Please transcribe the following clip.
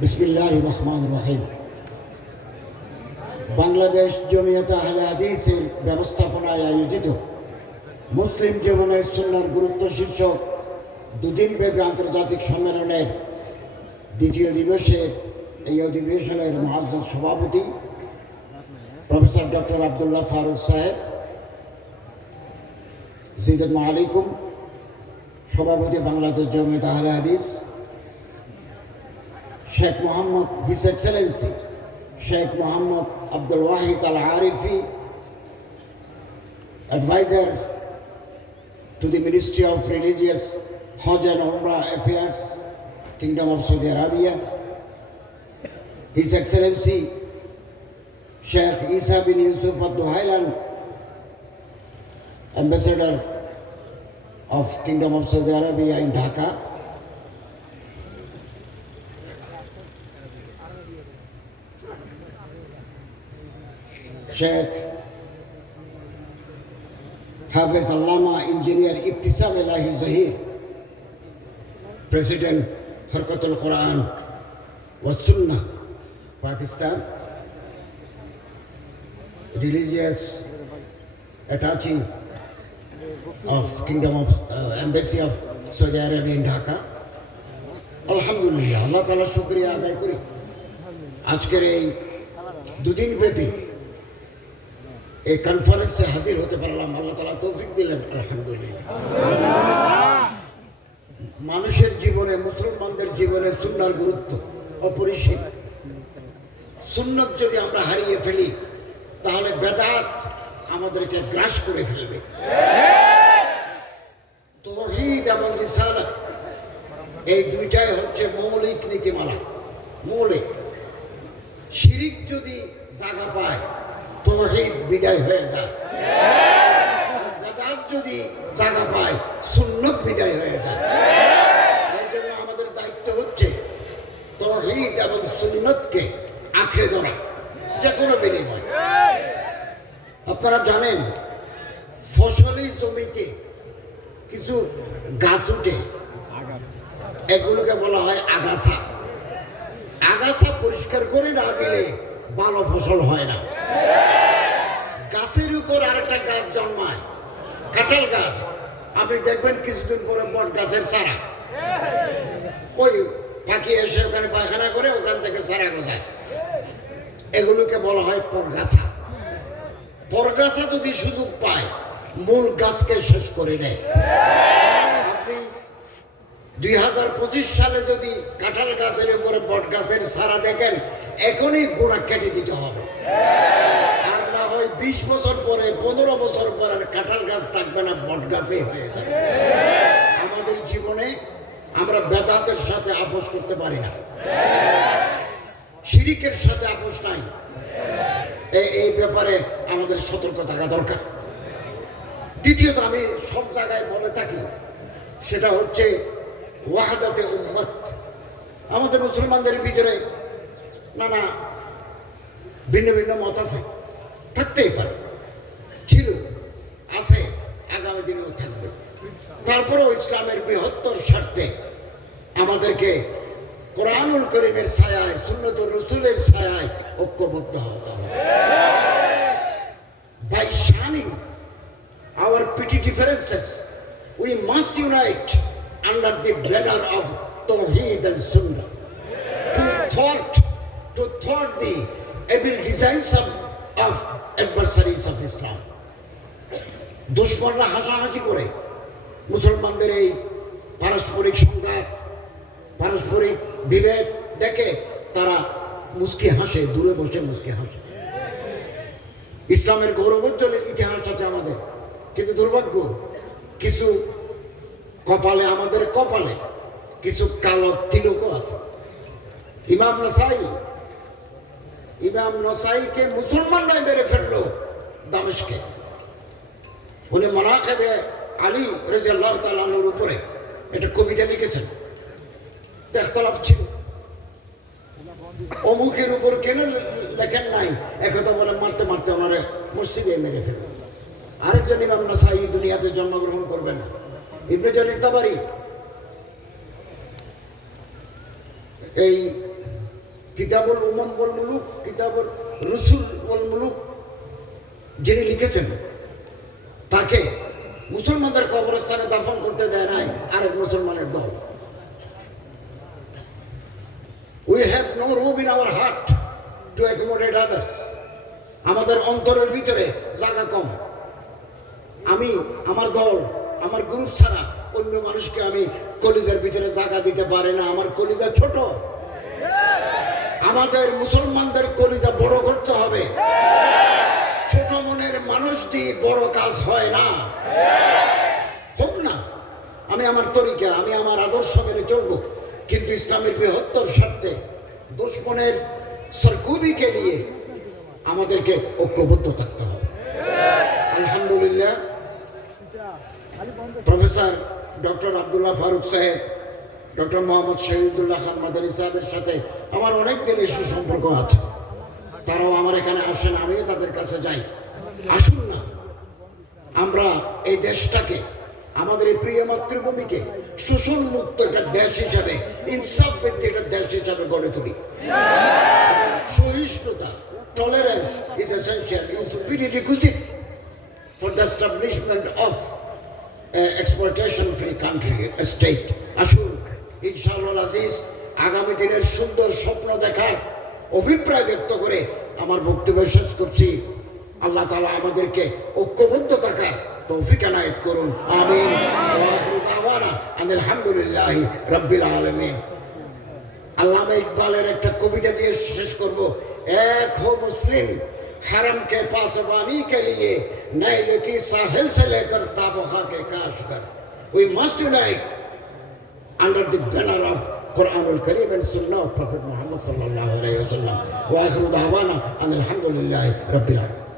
বিসমিল্লাহির রহমানির রহিম। বাংলাদেশ জমিয়তে আহলে হাদিসের ব্যবস্থাপনায় আয়োজিত মুসলিম জীবনে সুন্নাহর গুরুত্ব শীর্ষক দুদিনব্যাপী আন্তর্জাতিক সম্মেলনের দ্বিতীয় দিবসে এই অধিবেশনের মুআজ্জাজ সভাপতি প্রফেসর ডক্টর আব্দুল্লাহ ফারুক সাহেব, জিদাত আলাইকুম সভাপতি বাংলাদেশ জমিয়তে আহলে হাদিস, Sheikh Mohammad his Excellency Sheikh Mohammad Abdul Wahid Al Arifi, advisor to the Ministry of Religious Hajj and Umrah Affairs, Kingdom of Saudi Arabia, His Excellency Sheikh Isa bin Yusuf Al Duhailan, Ambassador of Kingdom of Saudi Arabia in Dhaka, Sheikh Hafiz Allama Engineer Ibtisam Elahi Zahir, President Harkatul Quran wa Sunnah Pakistan, religious attachee of Kingdom of Embassy of Saudi Arabia in Dhaka. আলহামদুলিল্লাহ, আল্লাহ তাআলার শুকরিয়া আদায় করি আজকের এই দুদিন ব্যাপী এই কনফারেন্সে হাজির হতে পারলাম। আল্লাহ তাআলা তৌফিক দিলেন, আলহামদুলিল্লাহ। মানুষের জীবনে, মুসলমানদের জীবনে সুন্নাহর গুরুত্ব অপরিসীম। সুন্নত যদি আমরা হারিয়ে ফেলি তাহলে বেদাত আমাদেরকে গ্রাস করে ফেলবে। তাওহীদ এবং রিসালাত এই দুইটাই হচ্ছে মৌলিক নীতিমালা, মৌলিক। শিরিক যদি জায়গা পায় তাওহীদ বিদায় হয়ে যায়, বেদাত যদি জায়গা পায় সুন্নত বিদায় হয়ে যায়। এই জন্য আমাদের দায়িত্ব হচ্ছে তাওহীদ এবং সুন্নতকে আঁকড়ে ধরা, যে কোনো বিনিময়। আপনারা জানেন ফসলি জমিতে কিছু গাছ উঠে, এগুলোকে বলা হয় আগাছা। আগাছা পরিষ্কার করে না দিলে ভালো ফসল হয় না। গাছের উপর আরেকটা গাছ জন্মায়, কাঁঠাল গাছ। আপনি দেখবেন কিছুদিন পরে বট গাছের চারা, ওই পাখি এসে ওখানে পায়খানা করে ওখান থেকে চারা গোছায়, এগুলোকে বলা হয় পরগাছা। পরগাছা যদি সুযোগ পায় মূল গাছকে শেষ করে দেয়। আপনি 2025 সালে যদি কাঁঠাল গাছের উপরে বট গাছের চারা দেখেন, এখনই গোড়া কেটে দিতে হবে। আর না হয় 20 বছর পরে, 15 বছর পরে আর কাঁঠাল গাছ থাকবে না, বট গাছই হয়ে যাবে। আমাদের জীবনে আমরা বেদাতের সাথে আপোষ করতে পারি না, শিরিকের সাথে আপোষ নাই। এই ব্যাপারে আমাদের সতর্ক থাকা দরকার। দ্বিতীয়ত, আমি সব জায়গায় বলে থাকি, সেটা হচ্ছে ওয়াহাদাতে উম্মত। আমাদের মুসলমানদের ভিতরে নানা ভিন্ন ভিন্ন মত আছে, থাকতেই পারে, ছিল, আছে, আগামী দিনেও থাকবে। তারপরেও ইসলামের বৃহত্তর স্বার্থে আমাদেরকে কোরআনুল কারীমের ছায়ায়, সুন্নতুর রাসূলের ছায়ায় ঐক্যবদ্ধ হতে হবে। By shunning our petty differences, we must unite under the banner of Tawheed and Sunnah to thwart the evil designs of adversaries of Islam. দুশ্মনরা হাসাহাসি করে মুসলমানদের এই পারস্পরিক সংঘাত, পারস্পরিক বিভেদ দেখে তারা মুস্কি হাসে, দূরে বসে মুস্কি হাসে। ইসলামের গৌরবোজ্জ্বল ইতিহাস আছে আমাদের, কিন্তু দুর্ভাগ্য কিছু কপালে, আমাদের কপালে কিছু কালো তিলকও আছে। ইমাম নসাইকে মুসলমানরাই মেরে ফেললো দামেস্কে। উনি মানাকিবে আলী রাদিয়াল্লাহু তাআলা আনহুর উপরে একটা কবিতা লিখেছেন। ইখতিলাফ ছিল, অমুকের উপর কেন লেখেন নাই, একথা বলে মারতে মারতে ওনারে মসজিদে মেরে ফেলল। আরেকজন ইমাম নসাই দুনিয়াতে জন্মগ্রহণ করবেন, ইবনে জারির তাবারি। এই কিতাবুল উমাম ওয়াল মুলুক, কিতাবুল রসুল ওয়াল মুলুক যিনি লিখেছেন, তাকে মুসলমানদের কবরস্থানে দাফন করতে দেয় নাই আরেক মুসলমানের দল। We have no room in our heart to accommodate others. আমাদের অন্তরের ভিতরে জায়গা কম। আমি আমার দল, আমার গ্রুপ ছাড়া অন্য মানুষকে আমি কলিজার ভিতরে জায়গা দিতে পারি না। আমার কলিজা ছোট। আমাদের মুসলমানদের কলিজা বড় করতে হবে। ছোট মনের মানুষ দিয়ে বড় কাজ হয় না, হোক না। আমি আমার তরিকা, আমি আমার আদর্শ মেনে চলবো, কিন্তু ইসলামের বৃহত্তর স্বার্থে দুশ্মনের সরকুবিকে নিয়ে আমাদেরকে ঐক্যবদ্ধ থাকতে হবে। আলহামদুলিল্লাহ, প্রফেসর ডক্টর আব্দুল্লাহ ফারুক সাহেব, ডক্টর মোহাম্মদ শহীদুল্লাহ খান মাদানী সাহেবের সাথে আমার অনেক দিনের সুসম্পর্ক আছে। তারাও আমার এখানে আসেন, আমিও তাদের কাছে যাই। আসুন না, আমরা এই দেশটাকে, আমাদের এই প্রিয় মাতৃভূমিকে শোষণ মুক্ত একটা দেশ হিসাবে, ইনসাফ ভিত্তিক একটা দেশ হিসাবে গড়ে তুলি। সহিষ্ণুতা, tolerance is essential, is prerequisite for the establishment of exploitation free country, a state. আসুন ইনশাআল্লাহ আজিজ, আগামী দিনের সুন্দর স্বপ্ন দেখার অভিপ্রায় ব্যক্ত করে আমার বক্তব্য শেষ করছি। আল্লাহ তাআলা আমাদেরকে ঐক্যবদ্ধ থাকার তৌফিক এনায়েত করুন, আমিন। ওয়া আখিরু দাওয়ানা আলহামদুলিল্লাহি রাব্বিল আলামিন। আল্লামা ইকবালের একটা কবিতা দিয়ে শেষ করব। এক হো মুসলিম हरम के पास पानी के लिए नैल की साहिल से लेकर ताबोहा के काश कर। We must unite under the banner of Quranul Kareem and Sunnah of Prophet Muhammad sallallahu alaihi wasallam. Wa akhiru da'wana alhamdulillahi rabbil alamin.